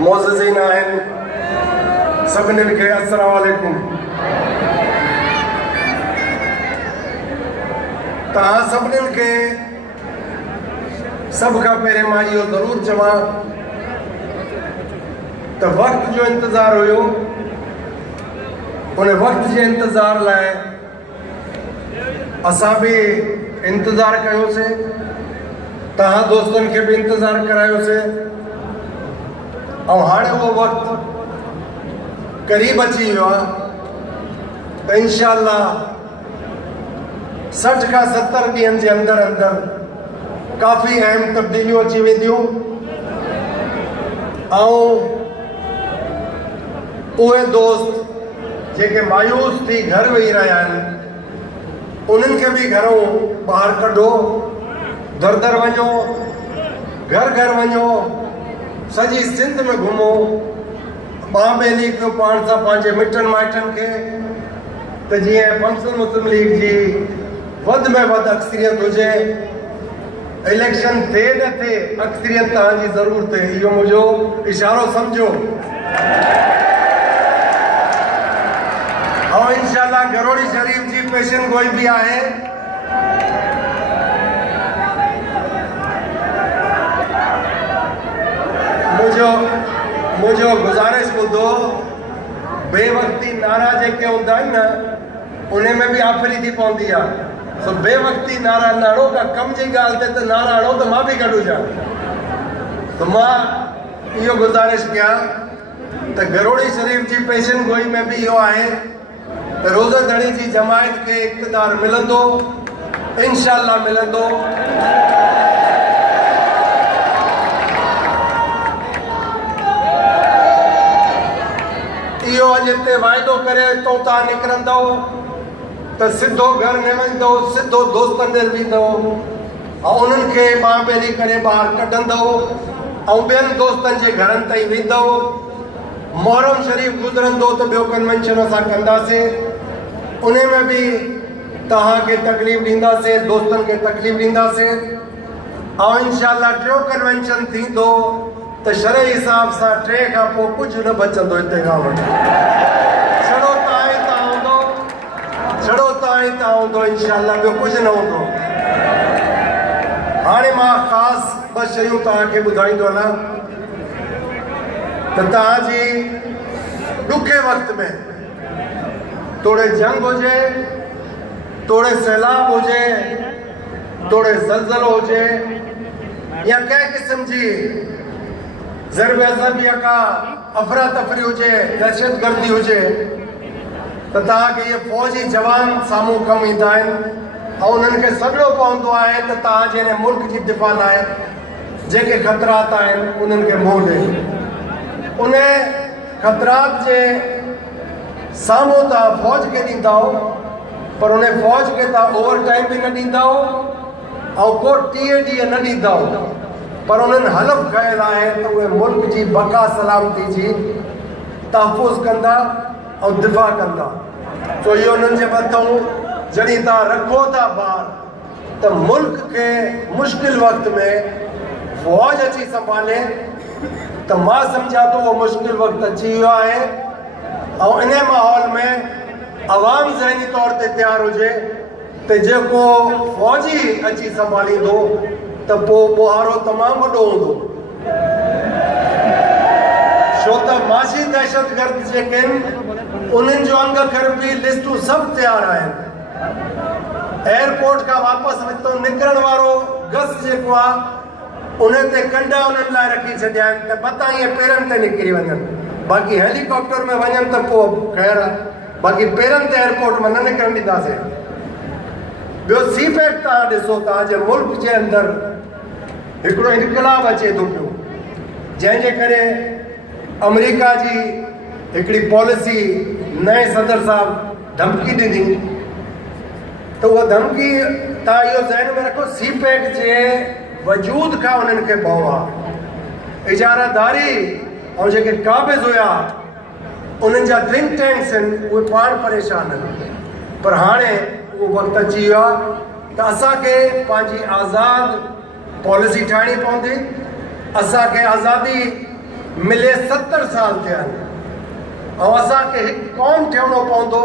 मोअज़्ज़िज़ीन आहिनि, सभिनीनि खे अस्सलामु अलैकुम। तव्हां सभिनीनि खे सभ खां पहिरें मां इहो ज़रूरु चवां त वक़्त जो इंतज़ारु हुयो, उन वक़्त जे इंतज़ार लाइ असां बि इंतज़ारु कयोसीं, तव्हां दोस्तनि खे बि इंतज़ारु करायोसीं, ऐं हाणे उहो वक़्तु क़रीब अची वियो आहे त इंशाअल्लाह 60 खां 70 ॾींहंनि जे अंदरि अंदरि काफ़ी अहम तब्दीलियूं अची वेंदियूं ऐं उहे दोस्त जेके मायूस थी घर वेही रहिया आहिनि उन्हनि खे बि घरों ॿाहिरि कढो, दर दर वञो, घर घर वञो, सॼी सिंध में घुमो, ॿाह-ॿेली कयो पाण सां पंहिंजे मिटनि माइटनि खे त जीअं पंथल मुस्लिम लीग जी वधि में वधि अक्सरियत हुजे। इलेक्शन थिए न थिए, अक्सरियत तव्हांजी ज़रूरु थिए, इहो मुंहिंजो इशारो सम्झो। ऐं इंशाअल्लाह गरोड़ी शरीफ़ जी पेशन गोई बि आहे। मुझो गुज़ारिश ॿुधो, बेवक्ती नारा जेके हूंदा आहिनि न उन में बि आफ़री थी पवंदी आहे। सो बेवक्ती नारा न हणो, का कम जी ॻाल्हि ते त नारा हणो त मां बि गॾु हुजां। त मां इहो गुज़ारिश कयां त गरोड़ी शरीफ़ जी पेशन गोई में बि इहो आहे त रोज़दड़ी जी जमायत खे इक़्तिदार मिलंदो, इंशाअल्लाह मिलंदो। इहो अॼु हिते वाइदो करे तो तव्हां निकिरंदव त सिधो घर न वञंदव, सिधो दोस्तनि ॾे वेंदव ऐं उन्हनि खे ॿाह-ॿेली करे ॿाहिरि कढंदव ऐं ॿियनि दोस्तनि जे घरनि ताईं वेंदव। मुहर्रम शरीफ़ गुज़रंदो त ॿियो कन्वेंशन असां कंदासीं, उन में बि तव्हांखे तकलीफ़ ॾींदासीं, दोस्तनि खे तकलीफ़ ॾींदासीं ऐं इंशाअल्लाह टियों कन्वेंशन थींदो त शरई हिसाब सां 3 खां पोइ कुझु न बचंदो हिते खां वठी। छड़ो तव्हां ई तव्हां हूंदो, छड़ो तव्हां ई तव्हां हूंदो, इंशाअल्लाह ॿियो कुझु न हूंदो। हाणे मां ख़ासि 2 शयूं तव्हांखे ॿुधाईंदो हलां त तव्हांजी ॾुखे वक़्त में तोड़े जंग हुजे, तोड़े सैलाब हुजे, तोड़े ज़लज़लो हुजे या कंहिं क़िस्म जी ज़रब अज़बीअ का अफरा तफरी हुजे, दहशतगर्दी हुजे त तव्हांखे इहे फ़ौजी जवान साम्हूं कमु ईंदा आहिनि ऐं उन्हनि खे सॾिणो पवंदो आहे त तव्हां जहिड़े मुल्क जी दिफ़ा लाइ जेके ख़तरात आहिनि उन्हनि खे मुंहुं ॾे। उन ख़तरात जे साम्हूं तव्हां फ़ौज खे ॾींदा पर उन फ़ौज खे तव्हां ओवर टाइम बि न ॾींदा ऐं को 30 ॾींहं न ॾींदा पर उन्हनि हलफ़ कयल आहे त उहे मुल्क जी बका सलामती जी तहफ़ुज़ कंदा ऐं दिफ़ा कंदा। सो इहो उन्हनि जे मथां जॾहिं तव्हां रखो था ॿार त मुल्क खे मुश्किल वक़्त में फ़ौज अची संभाले त मां सम्झां थो उहो मुश्किल वक़्तु अची वियो आहे ऐं इन माहौल में अवाम ज़हनी तौर ते तयारु हुजे त जेको फ़ौजी अची संभालींदो त पोइ ॿुहारो तमामु वॾो हूंदो। छो त माशी दहशतगर्द जेके आहिनि उन्हनि जो अंग खर बि लिस्टूं सभु तयारु आहिनि। एयरपोर्ट खां वापसि हितां निकिरण वारो गस जेको आहे उन ते कंडा उन्हनि लाइ रखी छॾिया आहिनि त पता ईअं पेरनि ते निकिरी वञनि। बाक़ी हेलीकॉप्टर में वञनि त पोइ ख़ैरु आहे, बाक़ी पेरनि ते एयरपोर्ट में न निकिरण ॾींदासीं। ॿियो सीपेट तव्हां ॾिसो, तव्हांजे मुल्क जे अंदरि हिकिड़ो इनकलाब अचे थो पियो जंहिंजे करे अमेरिका जी हिकिड़ी पॉलिसी नए सदर साहब धमकी ॾिनी त उहा धमकी तव्हां इहो ज़हन में रखो, सीपेट जे वजूद खां उन्हनि खे भउ आहे। इजारादारी ऐं जेके क़ाबिज़ हुया उन्हनि जा थिंक टैंक्स आहिनि उहे पाण परेशान आहिनि। पर हाणे उहो वक़्तु अची वियो आहे त असांखे पंहिंजी आज़ाद पॉलिसी ठाहिणी पवंदी, असांखे आज़ादी मिले 70 साल थिया आहिनि ऐं असांखे हिकु क़ौम थियणो पवंदो